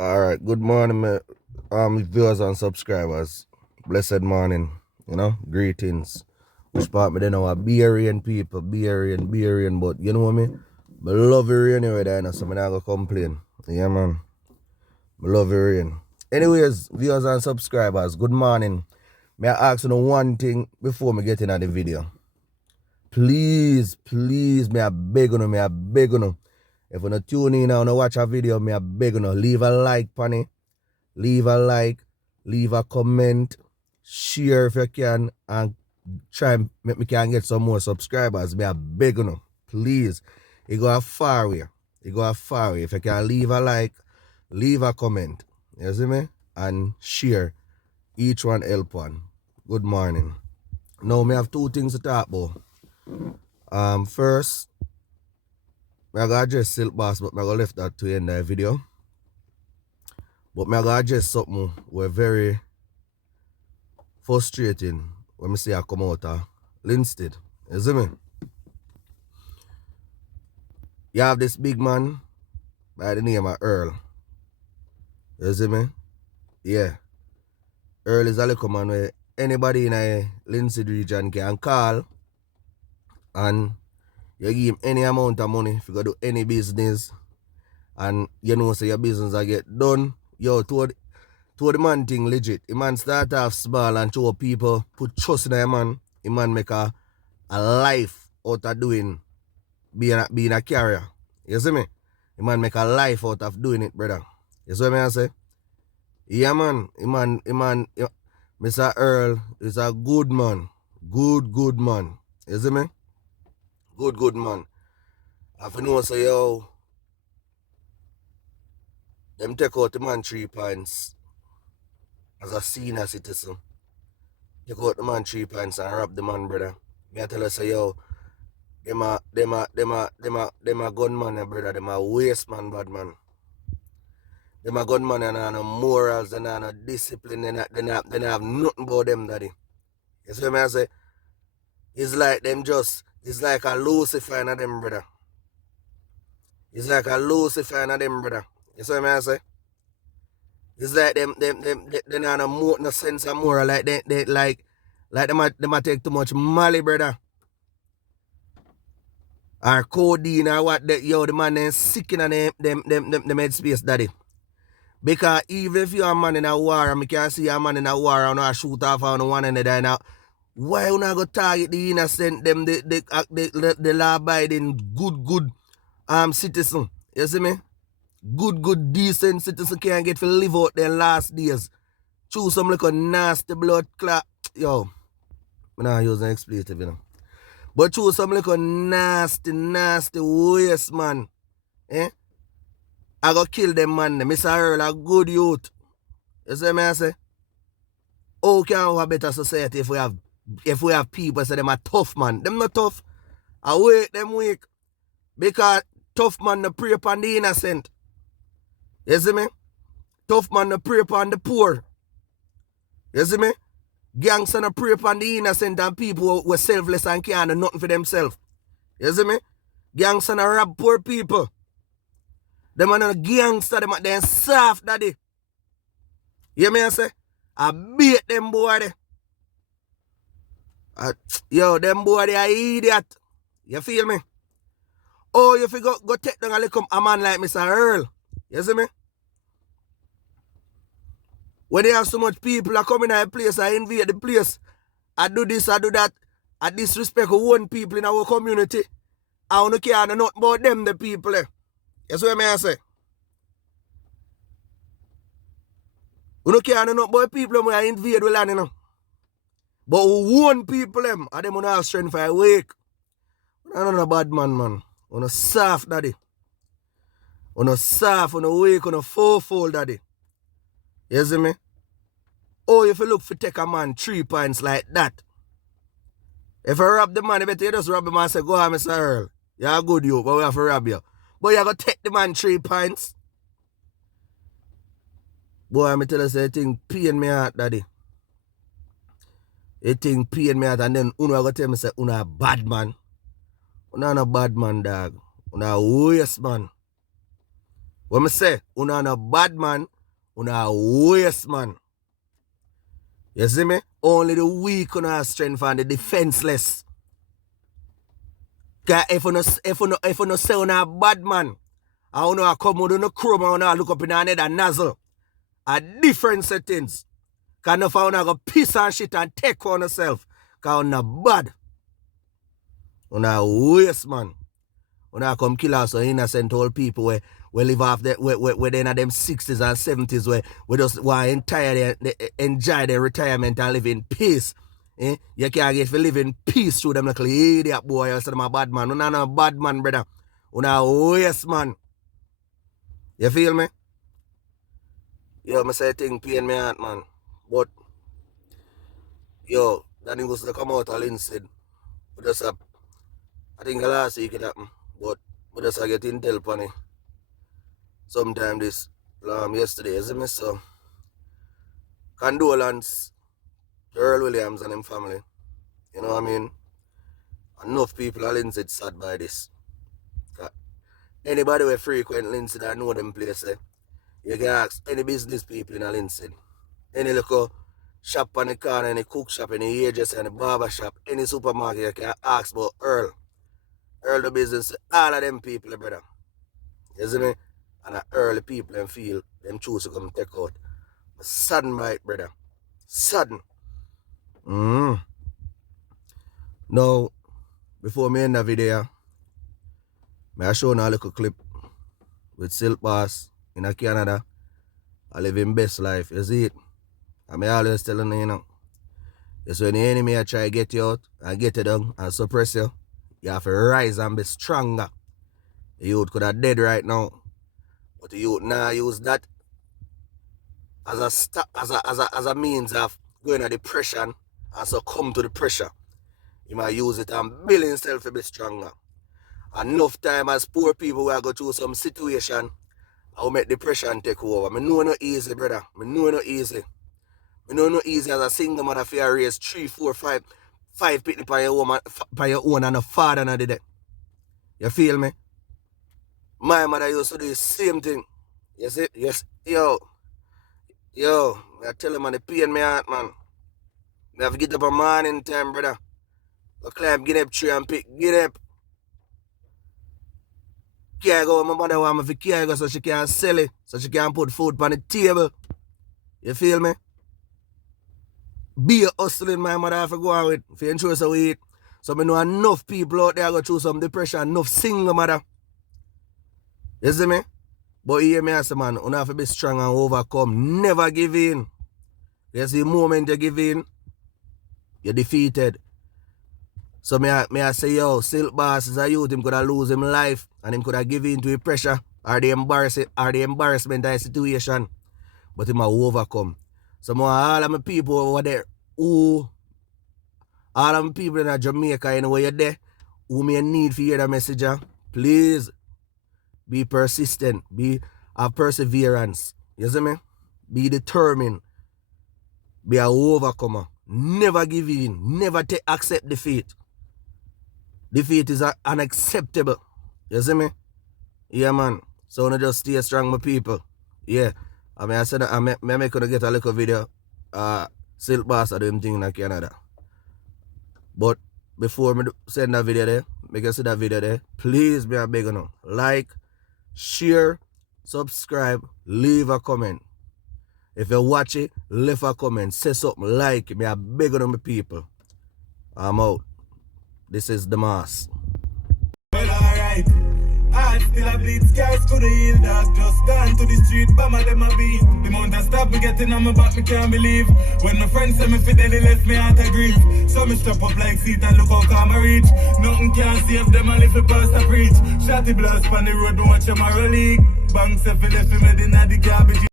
All right, good morning, viewers and subscribers. Blessed morning, greetings. Which part me they know are Barian people, Barian, but you know what I mean? I love the rain over there, so I'm not gonna complain. Yeah, man. I love the rain. Anyways, viewers and subscribers, good morning. May I ask you one thing before me get into the video? Please, may I beg you. If you not tune in and watch a video, may I beg you, leave a like, Panny. Leave a like, leave a comment, share if you can, and try and make me can get some more subscribers. Me a beg you, please. You go a far way. If you can leave a like, leave a comment. You see me? And share. Each one help one. Good morning. Now, me have two things to talk about. First, I gotta address Silk Boss, but I gotta left that to end the video. But I gotta address something we're very frustrating when I see I come out of Linstead. You see me? You have this big man by the name of Earl. You see me? Yeah. Earl is a little man where anybody in a Linstead region can call and you give him any amount of money if you go do any business and you know so your business will get done. Yo, to the man thing legit. The man start off small and show people put trust in a man. The man make a life out of doing being a carrier. You see me? The man make a life out of doing it, brother. You see what I say? Yeah, man. Mr. Earl is a good man. Good man. You see me? Good man. I know say, yo, them take out the man 3 points as a senior citizen. Take out the man 3 points and rob the man, brother. Me I tell you say, yo, them a gunman, brother. Them a waste man, bad man. Them a gunman and no morals and no discipline. They have nothing about them, daddy. You see what I say? It's like them just, it's like a Lucifer in them, brother. It's like a Lucifer in them, brother. You see what I say? It's like they have no sense of moral. Like they them a take too much Molly, brother. Or codeine or what, the man then sick in them headspace, daddy. Because even if you're a man in a war, and I can see a man in a war and I shoot off on one another now, why you not go target the innocent, them the law-abiding good citizen? You see me? Good decent citizen can't get to live out their last days. Choose some like a nasty blood clot. Yo, I'm not using expletive, you know. But choose some like a nasty waste, man. Eh? I go kill them, man. Mr. Earl, a good youth. You see me I say? How can we have a better society if we have people say them are tough, man? Them not tough. I wait them weak. Because tough man no pray upon the innocent. You see me? Tough man no pray upon the poor. You see me? Gangster no pray upon the innocent and people who are selfless and can't do nothing for themselves. You see me? Gangster no rob poor people. Them are not gangster, them are soft, daddy. You hear me I say? I beat them boy there. Yo, them boy they are idiot. You feel me? Oh, if you go take down a man like Mr. Earl. You see me? When they have so much people are coming to a place, I invade the place. I do this, I do that. I disrespect one people in our community. I don't care nothing about them, the people. That's what I say. We don't care nothing about people when I invade the land, you know. But we warn people them, and them don't have strength for a week. I'm not a bad man. On a soft, daddy. On a soft, on a weak, on a fourfold, daddy. You see me? Oh, if you look for take a man 3 points like that. If I rob the man, you better just rob the man and say, go on, Mr. Earl. You're a good you, but we have to rob you. But you got to take the man 3 points. Boy, I tell you, say, thing pain me heart, daddy. It thing pain me heart, and then Uno go tell me, say, Uno a bad man. Uno a bad man, dog. Uno a waste man. When I say, una no bad man, una a waste man. You see me? Only the weak una have strength and the defenseless. Cause if you no say una a bad man, and una come with no chrome and una look up in the head nozzle, a different settings. Cause no for una go piss and shit and take on yourself. Cause una bad. Una a waste man. Una come kill us so innocent old people where live off the where they in them 60s and 70s where just want they enjoy their retirement and live in peace. Eh? You can't get to live in peace through them little idiot boy. You say them a bad man. Una no bad man, brother. Una a waste man. You feel me? Yo, I say thing pain me heart, man. But yo, that nigga was to come out all inside. But just I think the last week it happened. But we just get intel on it. Sometime this yesterday, isn't it? So condolence to Earl Williams and him family. You know what I mean? Enough people are Lindsay sad by this. Anybody who frequent Lindsay that know them place, you can ask any business people in Lindsay. Any local shop on the corner, any cook shop, any hairdresser, any barber shop, any supermarket, you can ask about Earl. Earl the business, all of them people, brother. You see me? And the early people them feel them choose to come take out. But sudden right, brother. Sudden. Now, before me end the video, I show you a little clip with Silk Boss in Canada. I live in best life. You see it? I'm always telling you, you know. It's when the enemy I try to get you out and get you down and suppress you, you have to rise and be stronger. The youth could have dead right now. But the youth now use that as a means of going to depression and succumb to the pressure. You might use it and build himself to be stronger. Enough time as poor people will go through some situation, I will make depression take over. I know not easy, brother. I know not easy. I know not easy as a single mother for raise 3, 4, 5 people by your own and a father and did it. You feel me? My mother used to do the same thing. You see? Yes. Yo, I tell him, man, the pain me heart, man. I have to get up a morning time, brother. Go climb Guinea tree and pick Guinea. Can't go, my mother want me to carry go so she can sell it, so she can put food on the table. You feel me? Be a hustling, my mother have to go out with. If you ensure so we eat. So I know enough people out there go through some depression, enough single mother. You see me? But hear me as a man, you have to be strong and overcome. Never give in. You see, the moment you give in, you're defeated. So me I say, yo, Silk Boss is a youth, him could have lose him life and him could have given in to the pressure or the embarrassment of the situation. But him have overcome. So all of my people over there all of my people in Jamaica, you know where you're there, who may need to hear the message, please be persistent, have perseverance. You see me? Be determined. Be an overcomer. Never give in. Never accept defeat. Defeat is unacceptable. You see me? Yeah, man. So I just stay strong, my people. Yeah. I mean, I said that I may could get a little video. Silk Boss are doing thing in Canada. But before me send that video there, make you see that video there, please be a beg you, like, share, subscribe, leave a comment. If you watch it, leave a comment, say something, like, me a beg you, my people. I'm out. This is the mass. Well, alright. I still a bleed, scars could heal, dog. Just gone to the street, bama them a beat. The amount of stuff me getting on my back, me can't believe. When my friends say me fit, they left me out of grief. So me step up like seat and look how calm I reach. Nothing can save them and live the past I preach. Shotty blast on the road, me watch them a league. Banks if you left me, they not the garbage.